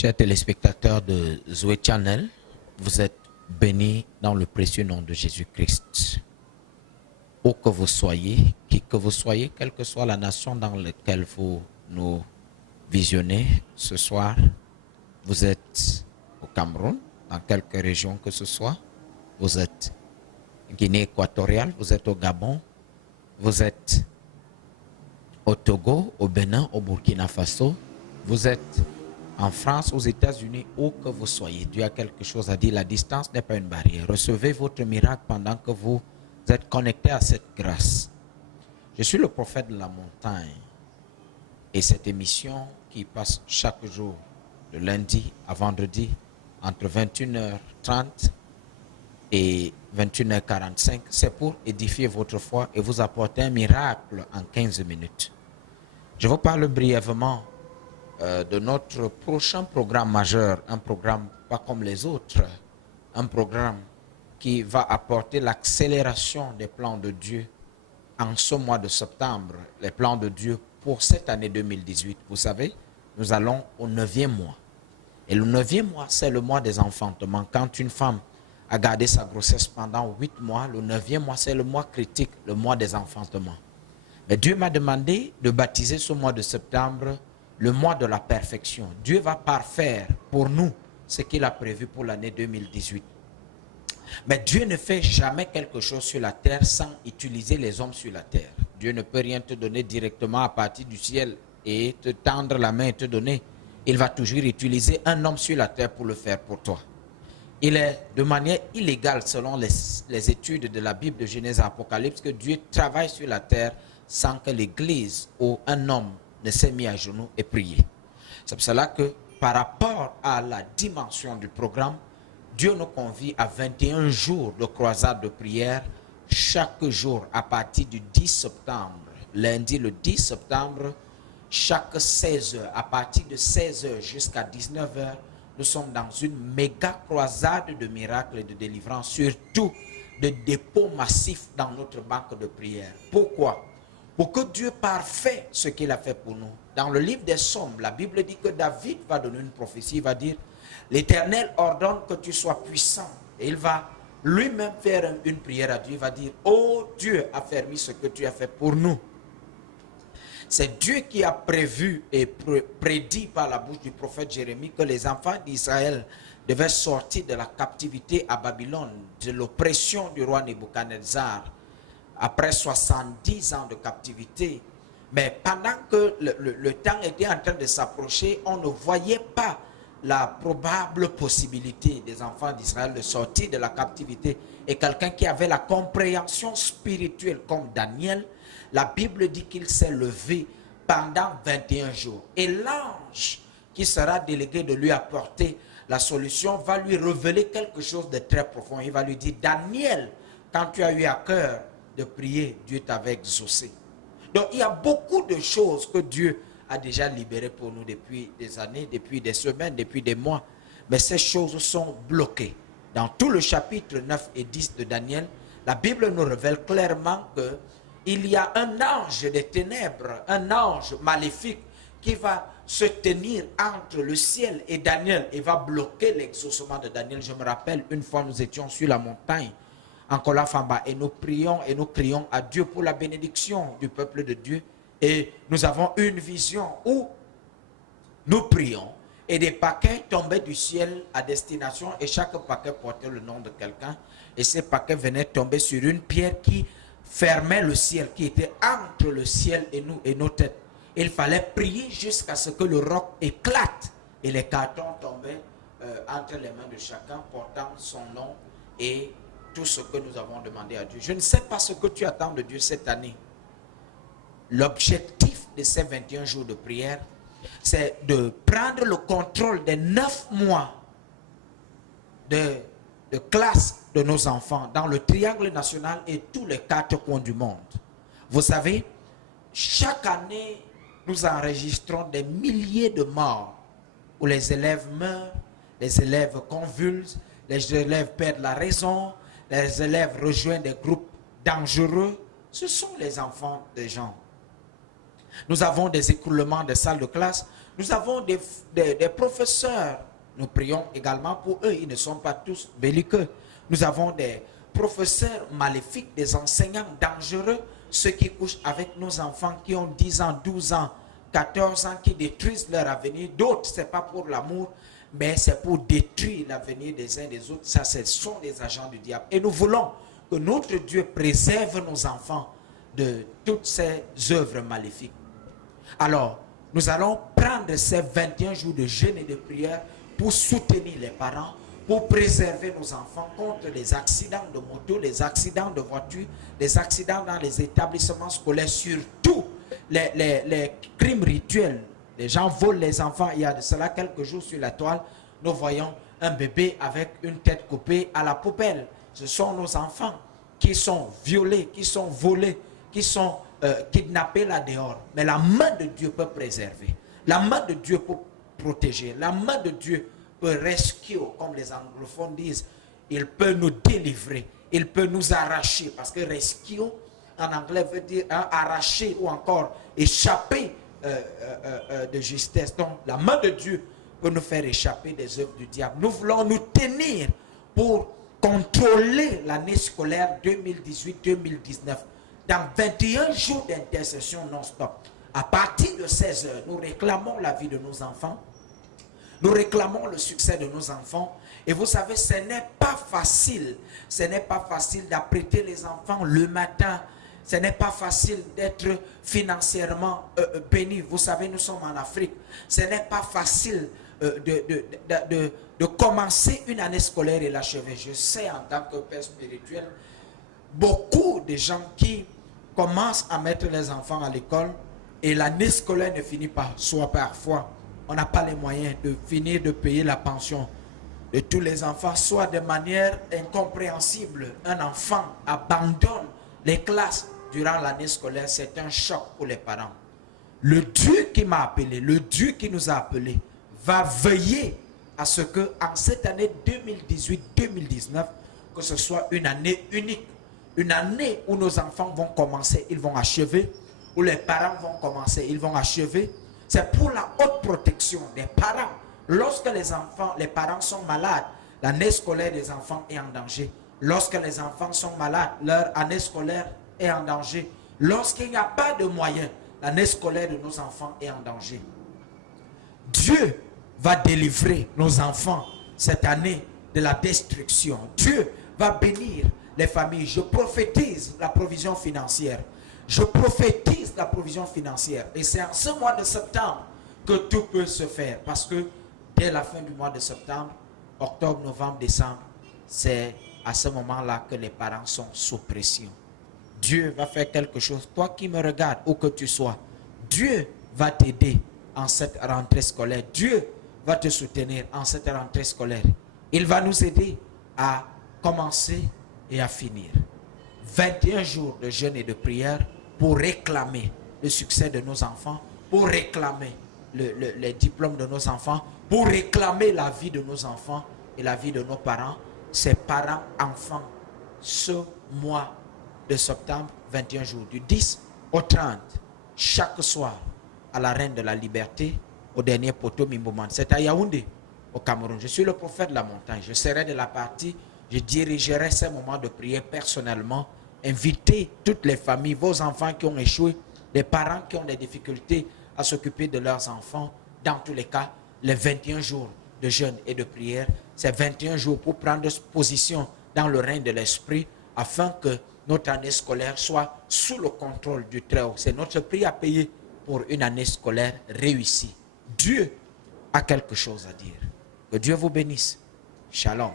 Chers téléspectateurs de Zoé Channel, vous êtes bénis dans le précieux nom de Jésus-Christ. Où que vous soyez, qui que vous soyez, quelle que soit la nation dans laquelle vous nous visionnez ce soir, vous êtes au Cameroun, dans quelque région que ce soit, vous êtes en Guinée équatoriale, vous êtes au Gabon, vous êtes au Togo, au Bénin, au Burkina Faso, vous êtes en France, aux États-Unis, où que vous soyez. Dieu a quelque chose à dire. La distance n'est pas une barrière. Recevez votre miracle pendant que vous êtes connectés à cette grâce. Je suis le prophète de la montagne. Et cette émission qui passe chaque jour, de lundi à vendredi, entre 21h30 et 21h45, c'est pour édifier votre foi et vous apporter un miracle en 15 minutes. Je vous parle brièvement de notre prochain programme majeur, un programme pas comme les autres, un programme qui va apporter l'accélération des plans de Dieu en ce mois de septembre, les plans de Dieu pour cette année 2018. Vous savez, nous allons au 9e mois. Et le 9e mois, c'est le mois des enfantements. Quand une femme a gardé sa grossesse pendant 8 mois, le 9e mois, c'est le mois critique, le mois des enfantements. Mais Dieu m'a demandé de baptiser ce mois de septembre le mois de la perfection. Dieu va parfaire pour nous ce qu'il a prévu pour l'année 2018. Mais Dieu ne fait jamais quelque chose sur la terre sans utiliser les hommes sur la terre. Dieu ne peut rien te donner directement à partir du ciel et te tendre la main et te donner. Il va toujours utiliser un homme sur la terre pour le faire pour toi. Il est de manière illégale, selon les études de la Bible de Genèse à Apocalypse, que Dieu travaille sur la terre sans que l'Église ou un homme ne s'est mis à genoux et prié. C'est pour cela que par rapport à la dimension du programme, Dieu nous convie à 21 jours de croisade de prière chaque jour à partir du 10 septembre. Lundi le 10 septembre, chaque 16 heures, à partir de 16 heures jusqu'à 19 heures, nous sommes dans une méga croisade de miracles et de délivrance, surtout de dépôts massifs dans notre banque de prière. Pourquoi? Pour que Dieu parfait ce qu'il a fait pour nous. Dans le livre des Psaumes, la Bible dit que David va donner une prophétie, il va dire « L'Éternel ordonne que tu sois puissant. » Et il va lui-même faire une prière à Dieu, il va dire « Oh Dieu, affermis ce que tu as fait pour nous. » C'est Dieu qui a prévu et prédit par la bouche du prophète Jérémie que les enfants d'Israël devaient sortir de la captivité à Babylone, de l'oppression du roi Nebuchadnezzar, après 70 ans de captivité. Mais pendant que le temps était en train de s'approcher, on ne voyait pas la probable possibilité des enfants d'Israël de sortir de la captivité. Et quelqu'un qui avait la compréhension spirituelle comme Daniel, la Bible dit qu'il s'est levé pendant 21 jours. Et l'ange qui sera délégué de lui apporter la solution va lui révéler quelque chose de très profond. Il va lui dire, Daniel, quand tu as eu à cœur de prier, Dieu t'avait exaucé. Donc il y a beaucoup de choses que Dieu a déjà libérées pour nous depuis des années, depuis des semaines, depuis des mois. Mais ces choses sont bloquées. Dans tout le chapitre 9 et 10 de Daniel, la Bible nous révèle clairement que il y a un ange des ténèbres, un ange maléfique qui va se tenir entre le ciel et Daniel et va bloquer l'exaucement de Daniel. Je me rappelle, une fois nous étions sur la montagne en Kolafamba et nous crions à Dieu pour la bénédiction du peuple de Dieu. Et nous avons une vision où nous prions et des paquets tombaient du ciel à destination et chaque paquet portait le nom de quelqu'un. Et ces paquets venaient tomber sur une pierre qui fermait le ciel, qui était entre le ciel et nous et nos têtes. Il fallait prier jusqu'à ce que le roc éclate et les cartons tombaient entre les mains de chacun portant son nom et tout ce que nous avons demandé à Dieu. Je ne sais pas ce que tu attends de Dieu cette année. L'objectif de ces 21 jours de prière, c'est de prendre le contrôle des 9 mois de classe de nos enfants dans le triangle national et tous les 4 coins du monde. Vous savez, chaque année, nous enregistrons des milliers de morts où les élèves meurent, les élèves convulsent, les élèves perdent la raison, les élèves rejoignent des groupes dangereux. Ce sont les enfants des gens. Nous avons des écroulements des salles de classe. Nous avons des professeurs. Nous prions également pour eux. Ils ne sont pas tous belliqueux. Nous avons des professeurs maléfiques, des enseignants dangereux, ceux qui couchent avec nos enfants qui ont 10 ans, 12 ans, 14 ans, qui détruisent leur avenir. D'autres, ce n'est pas pour l'amour, mais c'est pour détruire l'avenir des uns des autres. Ça, ce sont des agents du diable. Et nous voulons que notre Dieu préserve nos enfants de toutes ces œuvres maléfiques. Alors, nous allons prendre ces 21 jours de jeûne et de prière pour soutenir les parents, pour préserver nos enfants contre les accidents de moto, les accidents de voiture, les accidents dans les établissements scolaires, surtout les crimes rituels. Les gens volent les enfants. Il y a de cela quelques jours sur la toile, nous voyons un bébé avec une tête coupée à la poubelle. Ce sont nos enfants qui sont violés, qui sont volés, qui sont kidnappés là dehors. Mais la main de Dieu peut préserver. La main de Dieu peut protéger. La main de Dieu peut rescue, comme les anglophones disent. Il peut nous délivrer. Il peut nous arracher. Parce que rescue, en anglais, veut dire arracher ou encore échapper de justesse. Donc, la main de Dieu peut nous faire échapper des œuvres du diable. Nous voulons nous tenir pour contrôler l'année scolaire 2018-2019 dans 21 jours d'intercession non-stop. À partir de 16 heures, nous réclamons la vie de nos enfants. Nous réclamons le succès de nos enfants. Et vous savez, ce n'est pas facile. Ce n'est pas facile d'apprêter les enfants le matin. Ce n'est pas facile d'être financièrement béni. Vous savez, nous sommes en Afrique. Ce n'est pas facile de commencer une année scolaire et l'achever. Je sais en tant que père spirituel, beaucoup de gens qui commencent à mettre les enfants à l'école et l'année scolaire ne finit pas. Soit parfois, on n'a pas les moyens de finir de payer la pension de tous les enfants, soit de manière incompréhensible. Un enfant abandonne les classes durant l'année scolaire. C'est un choc pour les parents. Le Dieu qui m'a appelé, le Dieu qui nous a appelés, va veiller à ce que en cette année 2018-2019, que ce soit une année unique, une année où nos enfants vont commencer, ils vont achever, où les parents vont commencer, ils vont achever. C'est pour la haute protection des parents. Lorsque les parents sont malades, l'année scolaire des enfants est en danger. Lorsque les enfants sont malades, leur année scolaire est en danger. Lorsqu'il n'y a pas de moyens, l'année scolaire de nos enfants est en danger. Dieu va délivrer nos enfants cette année de la destruction. Dieu va bénir les familles. Je prophétise la provision financière. Je prophétise la provision financière. Et c'est en ce mois de septembre que tout peut se faire. Parce que dès la fin du mois de septembre, octobre, novembre, décembre, c'est à ce moment-là que les parents sont sous pression. Dieu va faire quelque chose. Toi qui me regardes, où que tu sois, Dieu va t'aider en cette rentrée scolaire. Dieu va te soutenir en cette rentrée scolaire. Il va nous aider à commencer et à finir. 21 jours de jeûne et de prière pour réclamer le succès de nos enfants, pour réclamer les diplômes de nos enfants, pour réclamer la vie de nos enfants et la vie de nos parents, ces parents, enfants, ce mois de septembre, 21 jours, du 10 au 30, chaque soir, à la Reine de la Liberté, au dernier poteau Mimboman. C'est à Yaoundé, au Cameroun. Je suis le prophète de la montagne. Je serai de la partie, je dirigerai ces moments de prière personnellement. Invitez toutes les familles, vos enfants qui ont échoué, les parents qui ont des difficultés à s'occuper de leurs enfants. Dans tous les cas, les 21 jours de jeûne et de prière, c'est 21 jours pour prendre position dans le règne de l'Esprit afin que notre année scolaire soit sous le contrôle du Très-Haut. C'est notre prix à payer pour une année scolaire réussie. Dieu a quelque chose à dire. Que Dieu vous bénisse. Shalom.